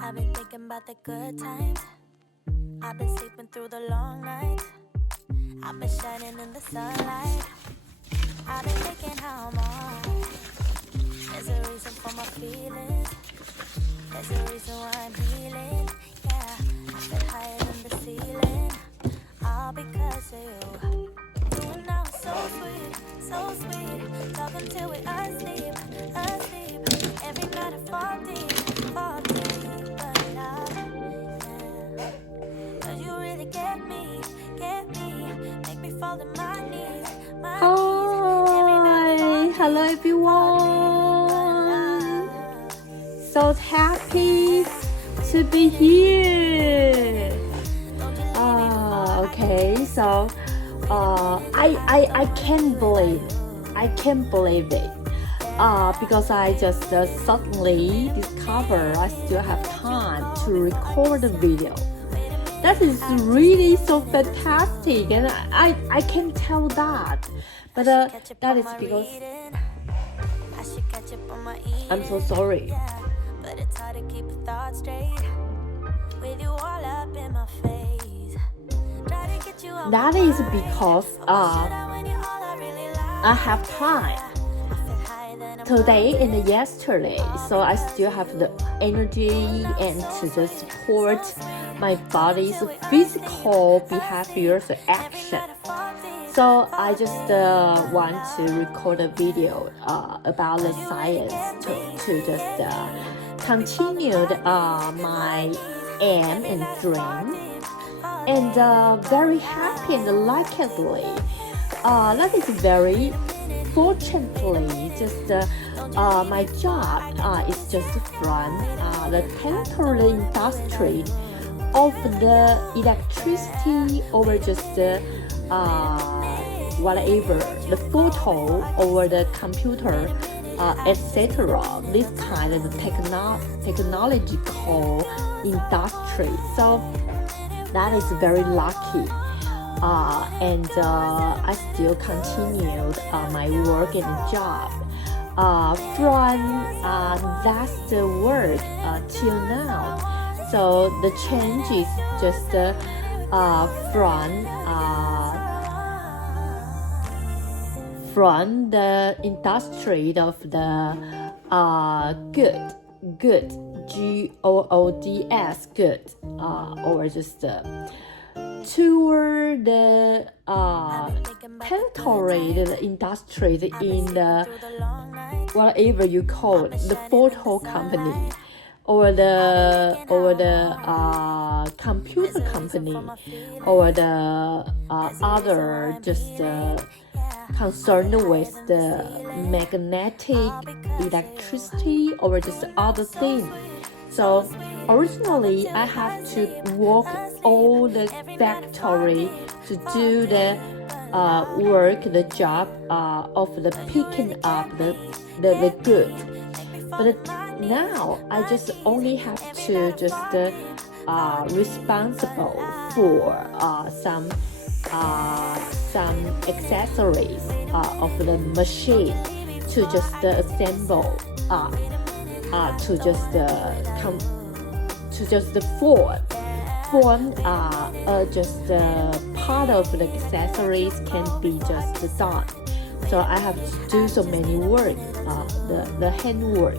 I've been thinking about the good times. I've been sleeping through the long nights. I've been shining in the sunlight. I've been thinking how I'm alright. There's a reason for my feelings. There's a reason why I'm healing. Yeah, I sit higher than the ceiling. All because of you. You and I are so sweet, so sweet. Talking till we asleep, asleep. Every night I fall deep, fall deep. But love, yeah. 'Cause you really get me, make me fall to my knees, my knees. Every night I fall deep, Hello everyone. So happy to be here. Okay, so I can't believe it. Because I just suddenly discovered I still have time to record a video. That is really so fantastic, and I can tell that. But that is because I'm so sorry. But it's hard to keep a thought straight with you all up in my face. Try to get you out That is because I have time today and yesterday, so I still have the energy and to just support my body's physical behaviors and action. So I just want to record a video about the science to just continue my aim and dream, and very happy and luckily that is very fortunately just my job is just from the chemical industry of the electricity or just whatever, the photo or the computer, etc. This kind of technological industry. So that is very lucky. And I still continued my work and job from last work till now. So the change is just from the industry of the good goods good or just toward the penetrated industries in the whatever you call it, the photo company or the computer company or the other just concerned with the magnetic electricity or just other thing. So originally I have to walk all the factory to do the work, the job of the picking up the good. But now I just only have to just responsible for some accessories of the machine to just assemble to just form just part of the accessories can be just done. So I have to do so many work, the handwork.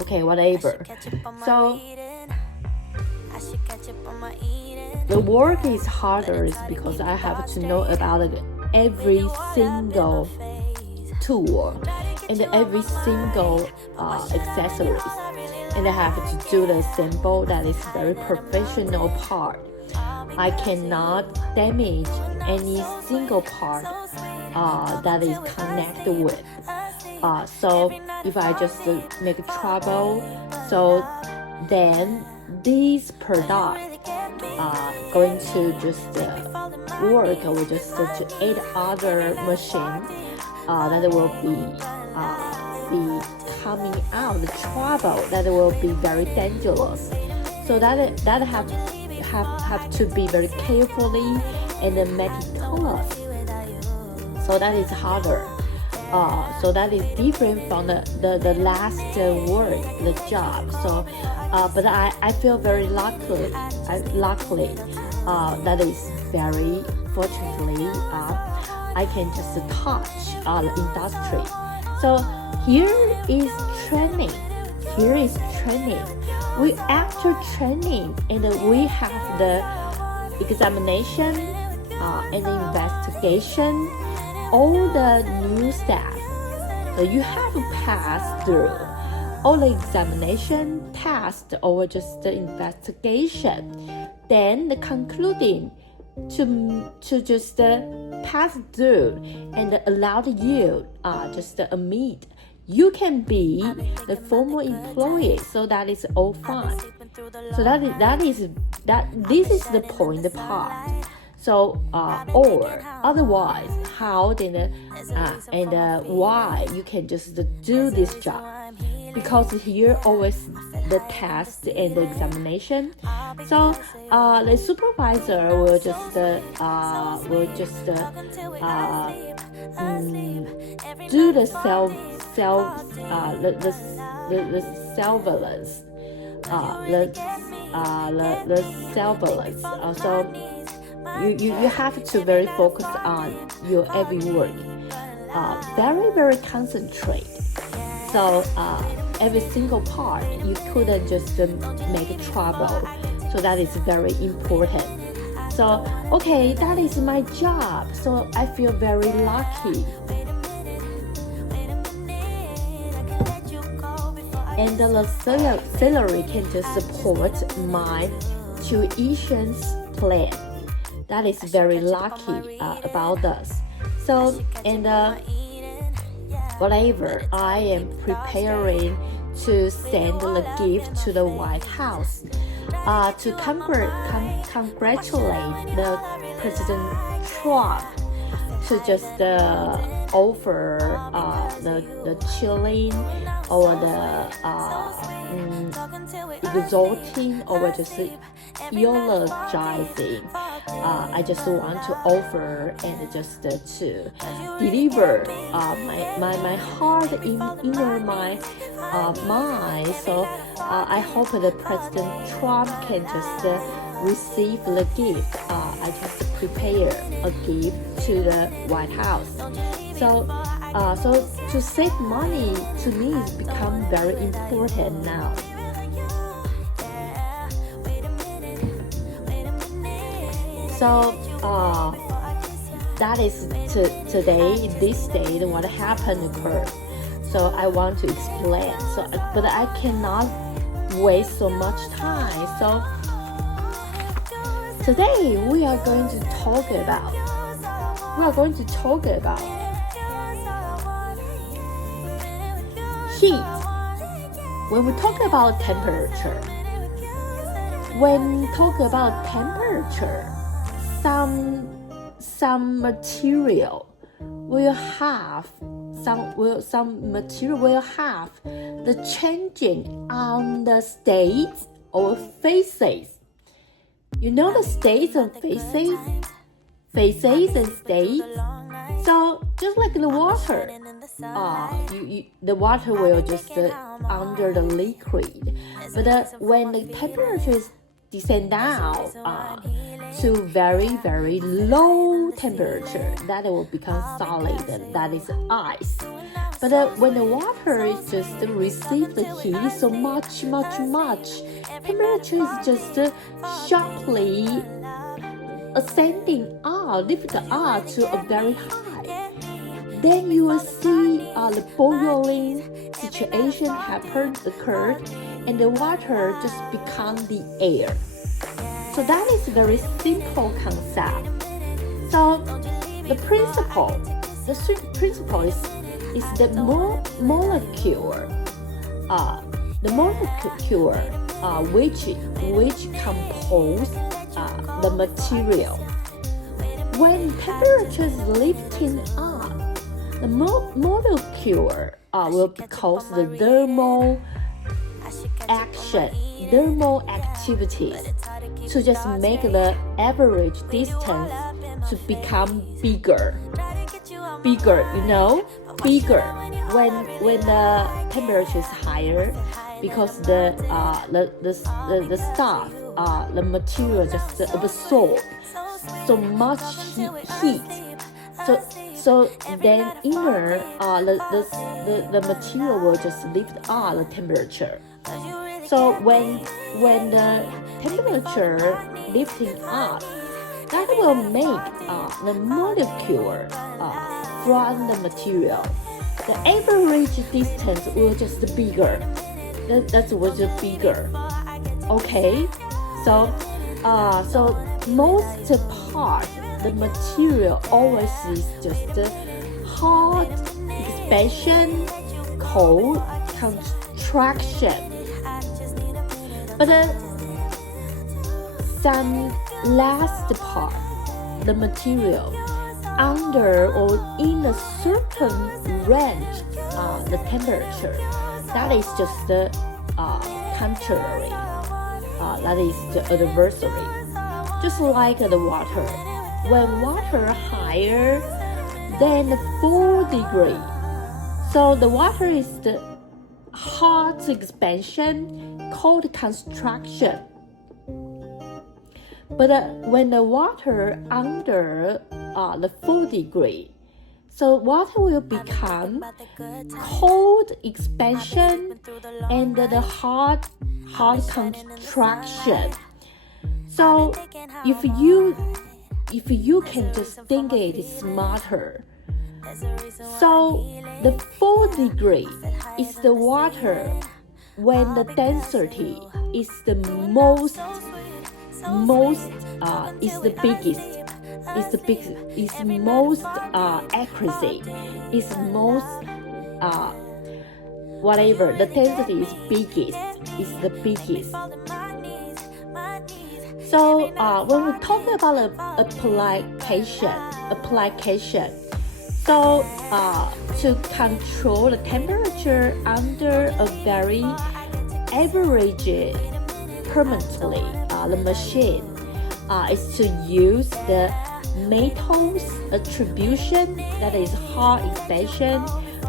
Okay, whatever. So the work is harder because I have to know about every single tool and every single accessories, and I have to do the assemble. That is very professional part. I cannot damage any single part that is connected with. So if I just make trouble, so then these products going to just work or just to aid other machine that will be coming out the trouble that will be very dangerous. So that have to be very carefully and meticulous. So that is harder. So that is different from the last word, the job. So, but I feel very luckily, that is very fortunately, I can just touch the industry. So here is training. We after training, and we have the examination and investigation, all the new stuff. So you have to pass through all the examination, test, or just the investigation. Then the concluding to just pass through and allowed you just admit you can be the former employee. So that is all fine. So this is the point part. So or otherwise, how then and why you can just do this job? Because here always the test and the examination. So the supervisor will just do the surveillance, the surveillance. So you have to very focus on your every word, very concentrate. So every single part you couldn't just make trouble. So that is very important. So okay, that is my job. So I feel very lucky. And the salary can just support my tuition plan. That is very lucky about us. So and whatever, I am preparing to send the gift to the White House to congratulate the President Trump to just offer the chilling or the exalting or just eulogizing. I just want to offer and just to deliver my heart inner my mind. So I hope that President Trump can just receive the gift. I just prepare a gift to the White House. So to save money to me has become very important now. So that is today, this day, what happened occurred. So I want to explain. So, but I cannot waste so much time. So today we are going to talk about heat. When we talk about temperature, some material will have the changing on the states or phases. You know the states and phases and states. So just like the water, the water will just under the liquid, but when the temperature descend down to very low temperature, that will become solid, and that is ice. But when the water is just receive the heat so much, temperature is just sharply ascending lifting to a very high. Then you will see the boiling situation occurred, and the water just become the air. So that is a very simple concept. So the principle is the molecule which compose the material. When temperature is lifting up, the molecule will cause the thermal activities to just make the average distance to become bigger, you know. bigger when the temperature is higher, because the stuff, the material just absorb so much heat. So then inner the material will just lift up the temperature. So when the temperature lifting up, that will make the molecule from the material. The average distance will just bigger. That's what's bigger. Okay, so most part the material always is just hot expansion, cold contraction. But some last part, the material under or in a certain range, the temperature, that is just the contrary. That is the adversary. Just like the water. When water higher than 4 degrees, so the water is the hot expansion, cold contraction. But when the water under the 4 degrees, so water will become cold expansion and the hot contraction. So if you can just think it is smarter. So the 4 degrees is the water when the density is the most is the biggest, is most accuracy, is most whatever, the density is biggest, is the biggest. So when we talk about application, so to control the temperature under a very average permanently, the machine is to use the metals attribution, that is hot expansion,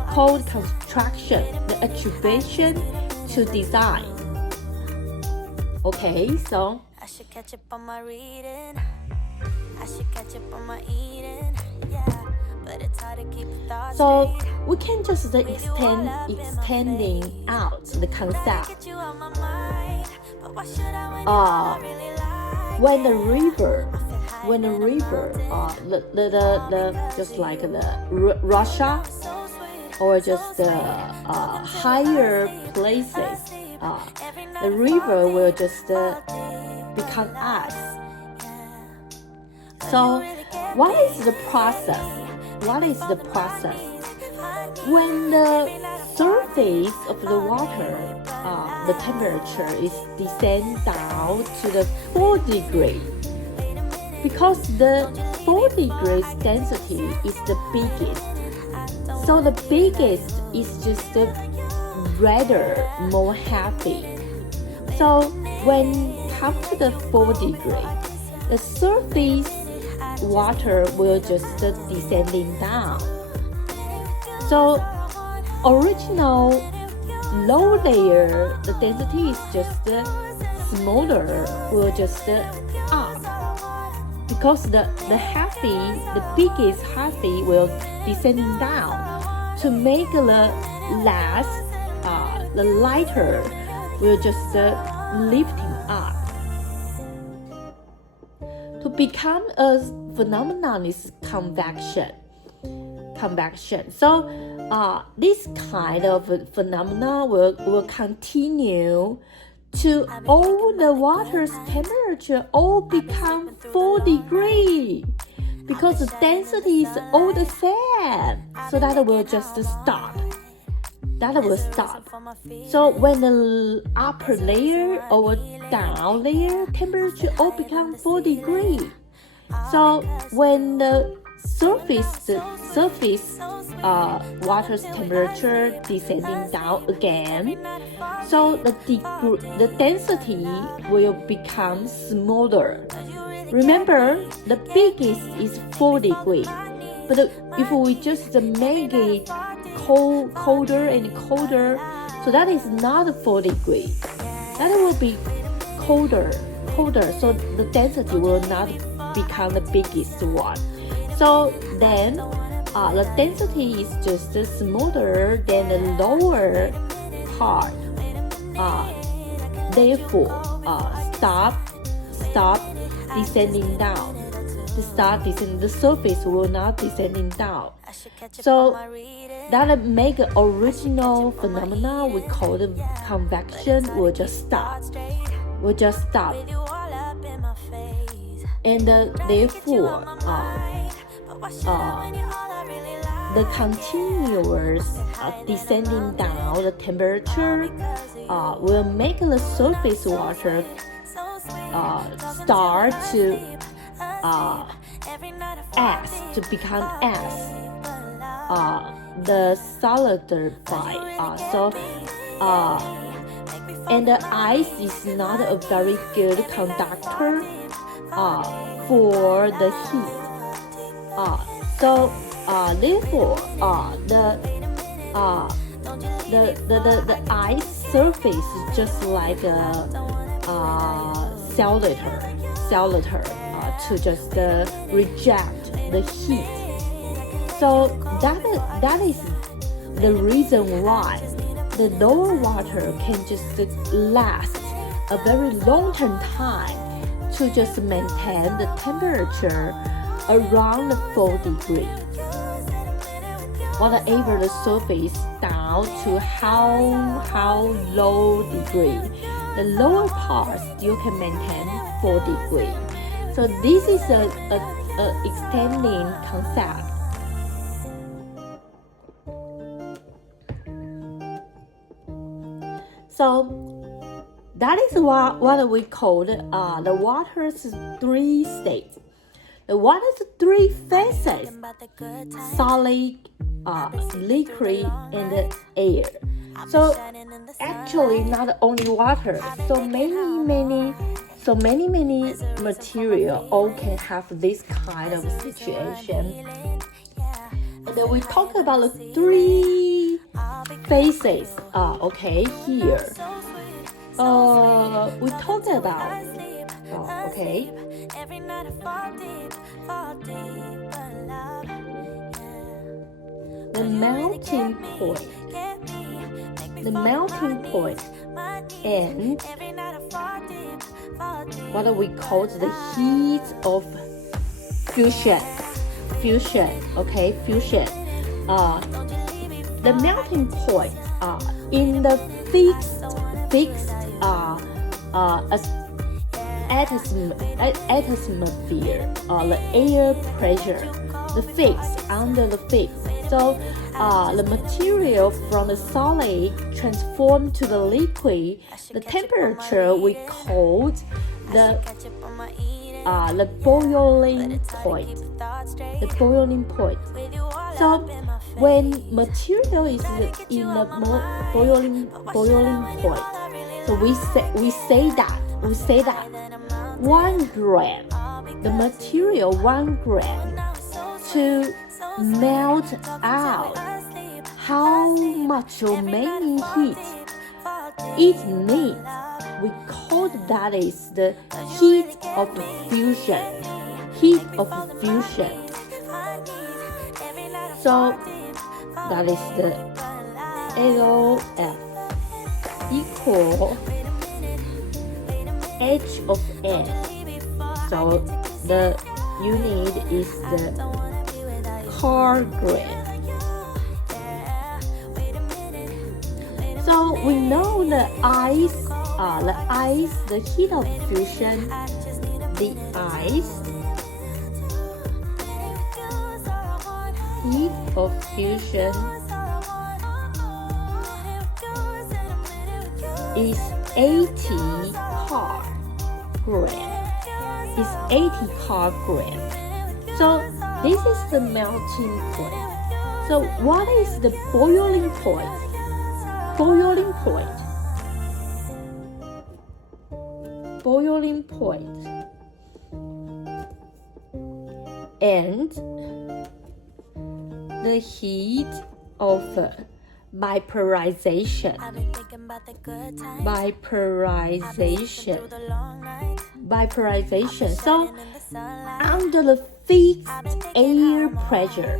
cold contraction, the attribution to design. Okay, so I should catch up on my reading. I should catch up on my eating. Yeah, but it's hard to keep thoughts so straight. we can just extending out the concept. Get you on my mind. But why should I when I really like? When the river, the just like the Russia, or just the higher places, the river will just become ice. So what is the process? When the surface of the water, the temperature is descend down to the 4 degrees, because the 4 degrees density is the biggest. So the biggest is just rather more heavy. So when come to the 4 degrees, the surface water will just descending down. So original low layer, the density is just smaller, will just up, because the biggest heavy will descending down to make the last, the lighter will just lifting up. To become a phenomenon is convection. So this kind of phenomena will continue to all the water's temperature all become 4 degrees, because the density is all the same. So that will just stop. So when the upper layer or down layer temperature all become 4 degrees. So when the surface water's temperature descending down again, so the density will become smaller. Remember, the biggest is 4 degrees, but if we just make it colder and colder. So that is not 4 degrees. That will be colder. So the density will not become the biggest one. So then the density is just smaller than the lower part. Therefore, stop descending down. The surface will not descending down. So that make original phenomena we call the convection will just stop. And therefore, the continuous descending down the temperature will make the surface water start to become ice. The solidify. And the ice is not a very good conductor for the heat. Therefore, the ice surface is just like a cylinder to just reject the heat. So that is the reason why the lower water can just last a very long-term time to just maintain the temperature around 4 degrees. Whatever the surface down to how low degree, the lower part still can maintain 4 degrees. So this is a extending concept. So that is what we call the water's 3 states. The water's 3 phases: solid, liquid, and air. So actually, not only water. So many material all can have this kind of situation. And then we talk about the 3 phases. Here. We talk about. The melting point. And what we call the heat of fusion. The melting point in the fixed atmosphere, the air pressure, the fixed under the fixed. So the material from the solid transformed to the liquid. The temperature we called the boiling point. So when material is in the boiling point, so we say that 1 gram, the material 1 gram to melt out how much or many heat it needs. We call that is the heat of fusion. So that is the LOF equal H of N. So the unit is the gram. So we know the heat of fusion, heat of fusion is 80 gram. So this is the melting point. So what is the boiling point? Boiling point. And the heat of vaporization. I've been thinking about the good times. Vaporization. Through the long nights. Vaporization. So In the sunlight. under the fixed air pressure,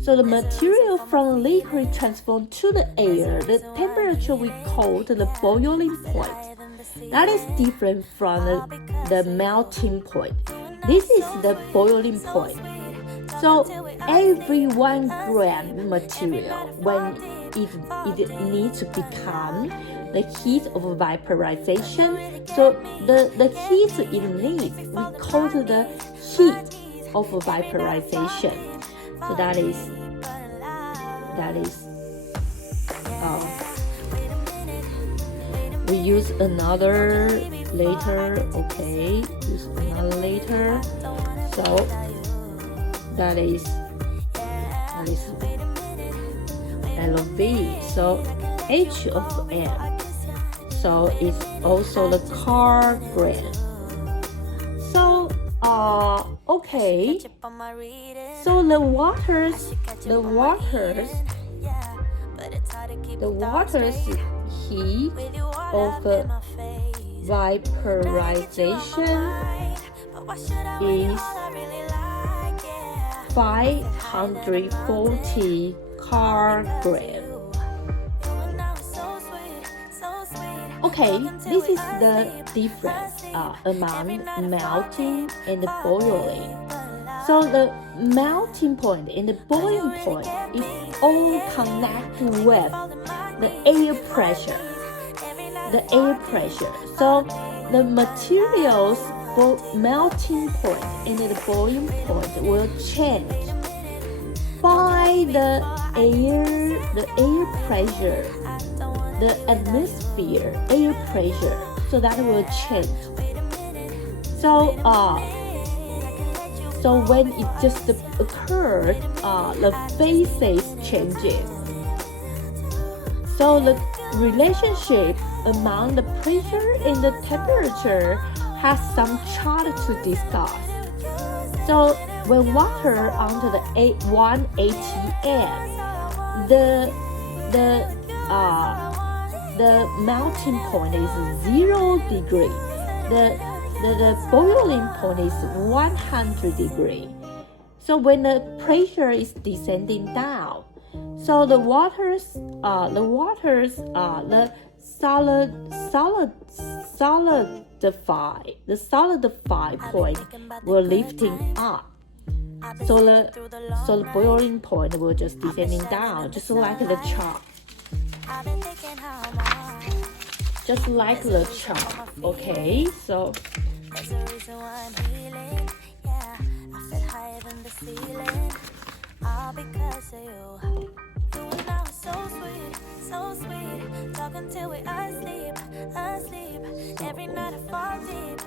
so the material from liquid transformed to the air, the temperature we call the boiling point. That is different from the melting point. This is the boiling point. So every 1 gram material, when it needs to become the heat of vaporization, so the heat it needs, we call it the heat of vaporization. So that is we use another later, okay, use another later. So that is LV. So H of M. So it's also the car grain. So okay. So the waters heat of vaporization is 540 car gram. Okay, this is the difference among melting and boiling. So the melting point and the boiling point is all connected with the air pressure. The air pressure. So the materials for melting point and the boiling point will change by the air pressure, the atmosphere air pressure. So that will change. So when it just occurred, the phases changes. So the relationship among the pressure and the temperature has some chart to discuss. So when water under the 1 atm, the melting point is 0 degree. The boiling point is 100 degree. So when the pressure is descending down, so the solidify point will lifting up. So the boiling point will just descending down, just like the chart. Just like the chart. Okay, so There's a reason why I'm healing. Yeah, I feel higher than the ceiling. All because of you. You and I were so sweet, so sweet. Talking till we asleep. Every night I fall deep,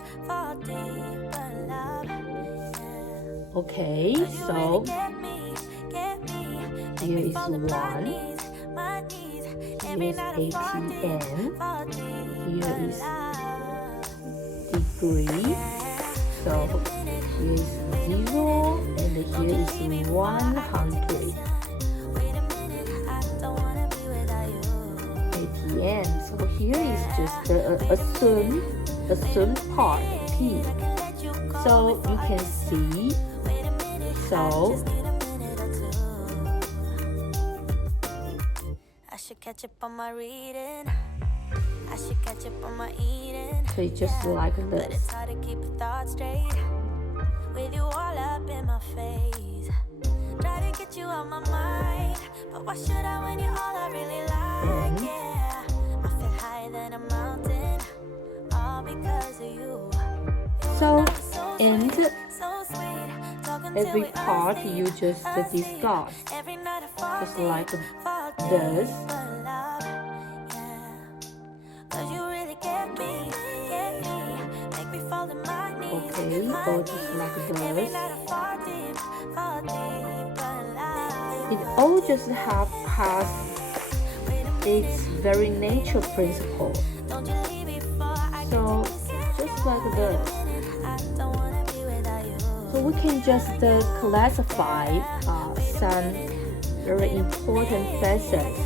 but love. Yeah. okay, so Get me. here is 1, My knees. here Every is night I fall atm, deep, here is love. degree. So here is 0 and here is 100 atm. So here is just the assumed part P. So you can see. So I should catch up on my reading. I should catch up on my eating. so it's just like But this. it's hard to keep a thought straight with you all up in my face. Try to get you out my mind, but why should I when you're all I really like? Yeah, I feel higher than a mountain, all because of you. So and So sweet, talking till every we part asleep. you just discuss, Every night I fall just deep, like fall deep, this. but love, yeah. 'Cause you really get me, make me fall to my knees. Okay, or just like Every this. night I fall deep, but love. It all just has its very nature principle. Don't you leave before I So just like this. I don't wanna be without you. So we can just classify some very important facets.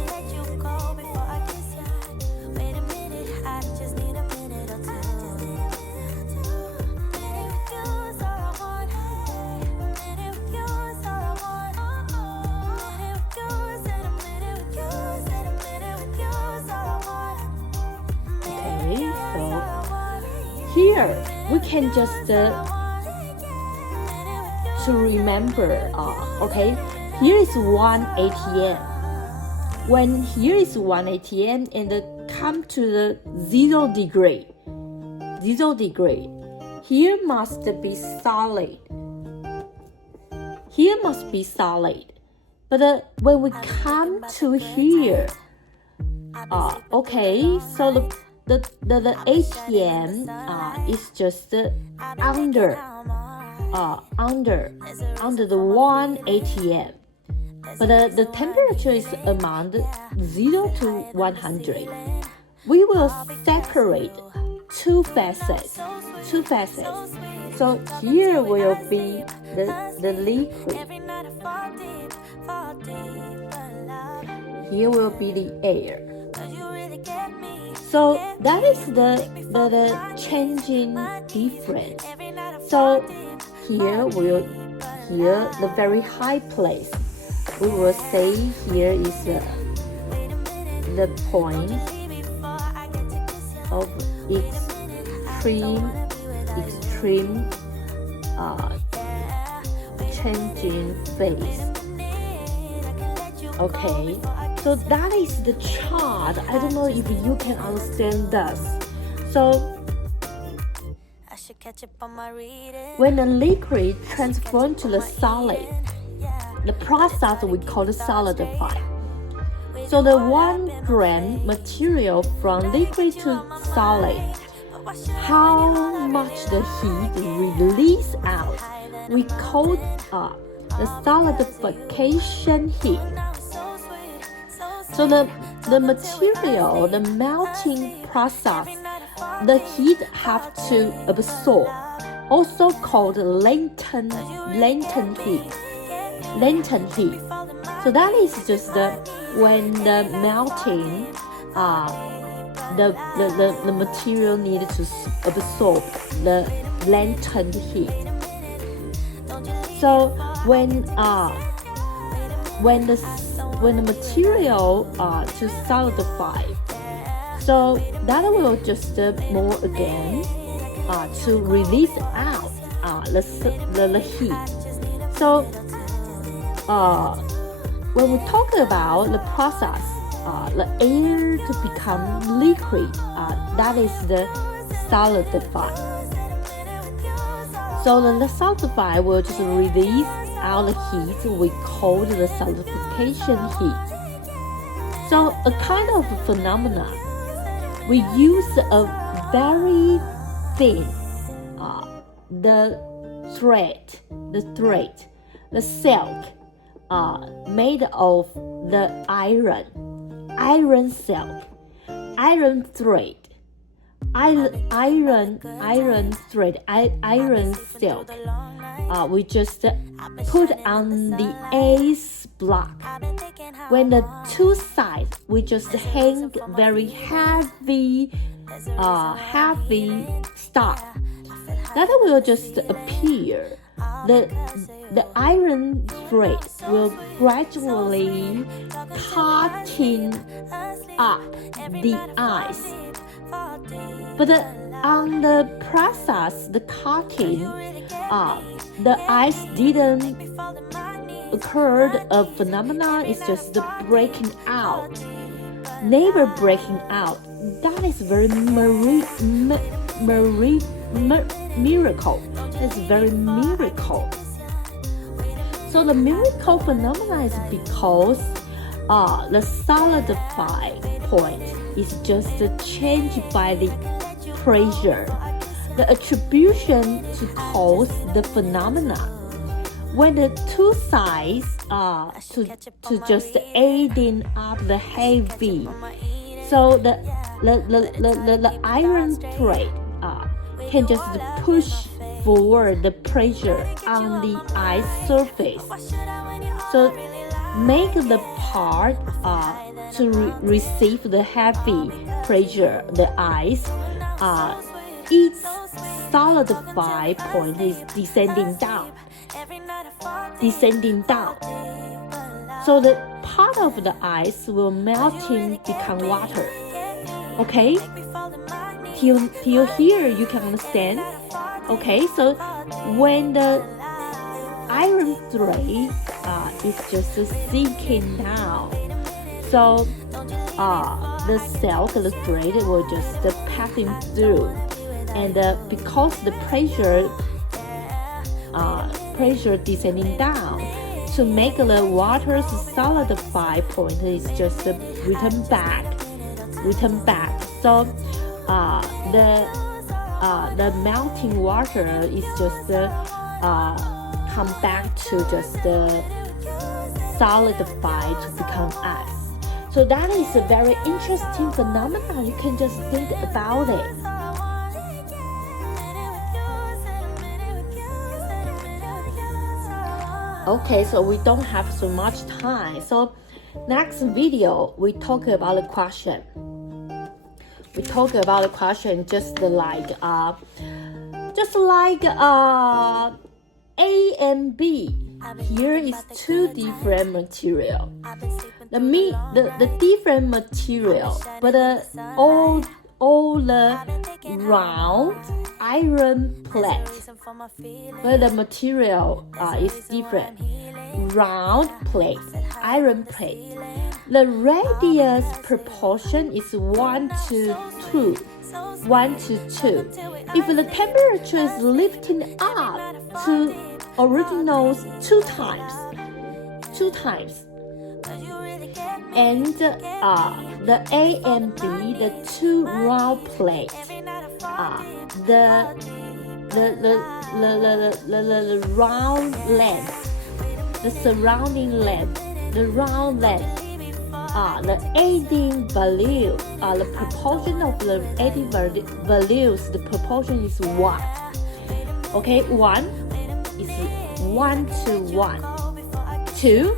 Okay, so here we can just to remember, okay, here is one ATM. When here is one ATM and come to the 0 degree, here must be solid. Here must be solid. But when we come to here, okay, so the ATM is just under the one ATM, but the temperature is among 0 to 100. We will separate two facets. So here will be the liquid. Here will be the air. So that is the changing difference. So here the very high place. We will say here is the point of extreme changing phase. Okay, so that is the chart. I don't know if you can understand this. So when the liquid transforms to the solid, the process we call the solidify. So the 1 gram material from liquid to solid, how much the heat release out, we call the solidification heat. So the material, the melting process, the heat have to absorb, also called latent heat. So that is just when the melting, the material needed to absorb the latent heat. So when the material to solidify, so that will just more again to release out the heat. So when we talk about the process, the air to become liquid, that is the solidify. So the solidify will just release out the heat. We call the solidification heat. So a kind of phenomena, we use a very thin, the silk, made of the iron silk, iron silk. We just put on the ice block. When the two sides, we just hang very heavy stock. That will just appear. The iron thread will gradually cutting up the ice. But on the process, the cutting, the ice didn't occur. A phenomenon is just the breaking out, never breaking out. That is very miracle. It's very miracle. So the miracle phenomenon is because the solidify point is just changed by the pressure. The attribution to cause the phenomena. When the two sides to just aiding up the heavy, so the iron thread can just push forward the pressure on the ice surface. So make the part to receive the heavy pressure, the ice, its solidify point is descending down. So the part of the ice will melting become water. Okay? Till here you can understand. Okay, so when the iron thread is just sinking down, so the silk, the thread will just passing through, and because the pressure descending down, to make the water's solidify point is just return back. So the melting water is just come back to just solidify to become ice. So that is a very interesting phenomenon. You can just think about it. Okay, so we don't have so much time. So next video we talk about a question. Just like A and B. Here is two different material. The different material, but all the round iron plate, but the material is different. Round plate, iron plate. The radius proportion is 1 to 2. If the temperature is lifting up to original 2 times, and the A and B, the two round plates, the round length, the surrounding length, the round length, the adding value, the proportion of the adding values, the proportion is 1. Okay, 1 is 1 to 1. 2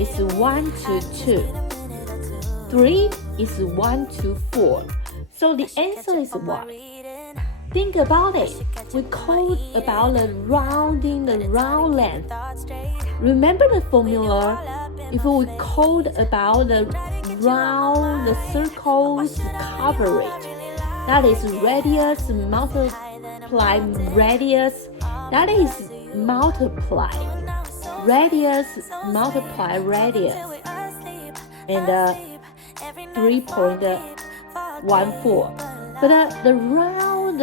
is 1 to 2. 3 is 1 to 4. So the answer is 1. Think about it. We called about the rounding, the round length. Remember the formula? If we called about the round, the circle's coverage, that is radius multiply radius, that is multiply radius multiply radius, and 3.14. But the round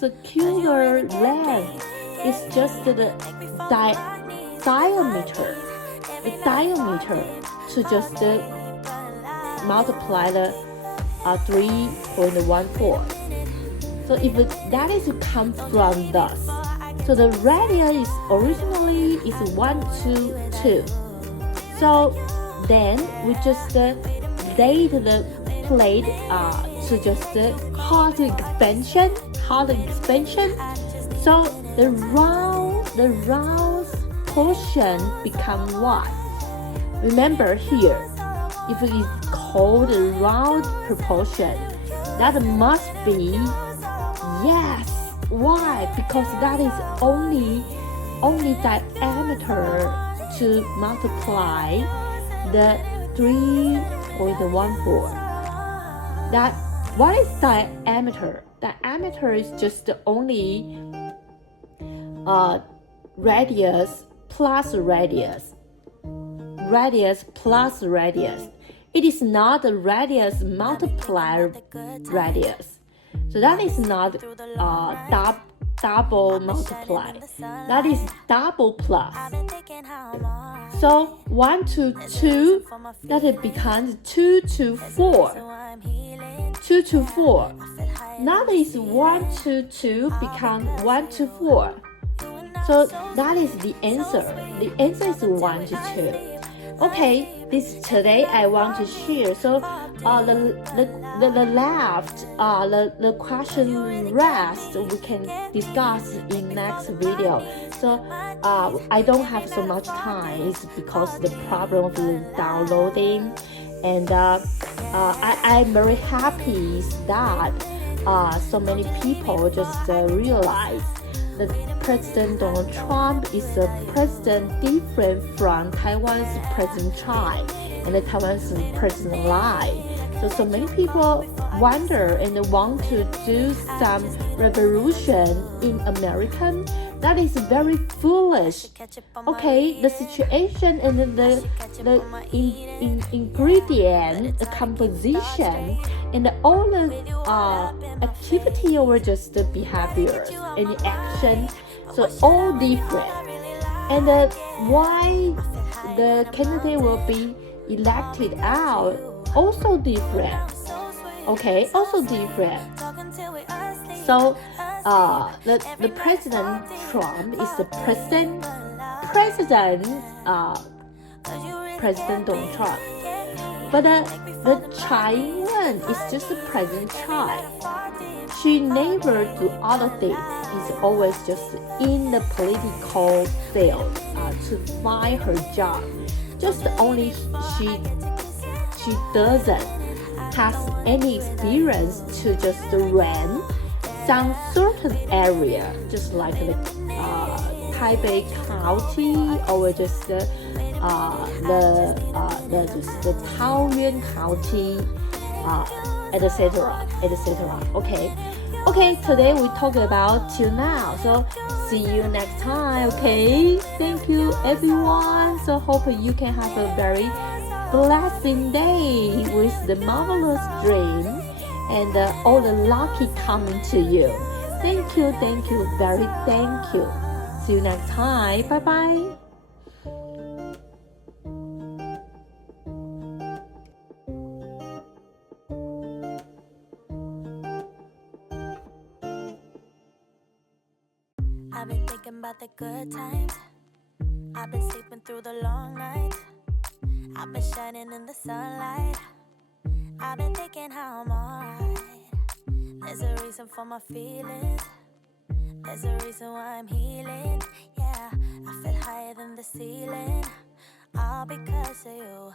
circular length is just the diameter. The diameter to just multiply the 3.14. So if that is come from thus, so the radius originally is 1 to 2. So then we just date the plate to just hot expansion. So the round portion become what? Remember here, if it is called a round proportion, that must be yes. Why? Because that is only diameter to multiply the 3.14. That what is diameter? Diameter is just only radius plus radius. Radius plus radius. It is not a radius multiply radius. So that is not double multiply. That is double plus. So 1 to 2, that it becomes 2 to 4. 2 to 4. Now is 1 to 2 become 1 to 4. So that is the answer. The answer is 1 to 2. Okay, this today I want to share. So the left the question rest we can discuss in next video. So I don't have so much time. It's because the problem of the downloading, and I'm very happy that so many people just realize that President Donald Trump is a president different from Taiwan's President Chai and Taiwan's President Lai. So many people wonder and want to do some revolution in America. That is very foolish. Okay, the situation and the ingredient, the composition, and all the activity or just the behaviors and the action, so all different. And why the candidate will be elected out also different. Okay, also different. So the President Trump is the President Donald Trump. But the Chai Ing-wen is just the President Chai. She never do other things. It's always just in the political field to find her job. Just only she doesn't have any experience to just run some certain area, just like the Taipei County or just the Taoyuan County, etc. Okay. Today we talk about till now. So see you next time. Okay. Thank you, everyone. So hope you can have a very blessing day with the marvelous dream and all the lucky coming to you. Thank you, very thank you. See you next time. Bye bye. I've been thinking about the good times. I've been sleeping through the long nights. I've been shining in the sunlight. I've been thinking how I'm alright. There's a reason for my feelings. There's a reason why I'm healing. Yeah, I feel higher than the ceiling. All because of you.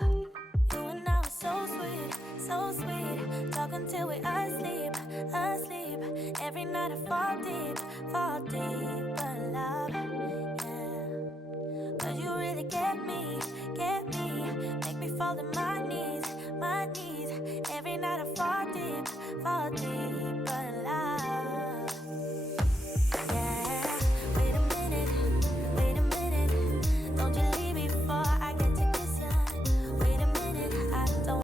You and I were so sweet. Talking till we asleep. Every night I fall deep, but love, yeah. But you really get me, make me fall in my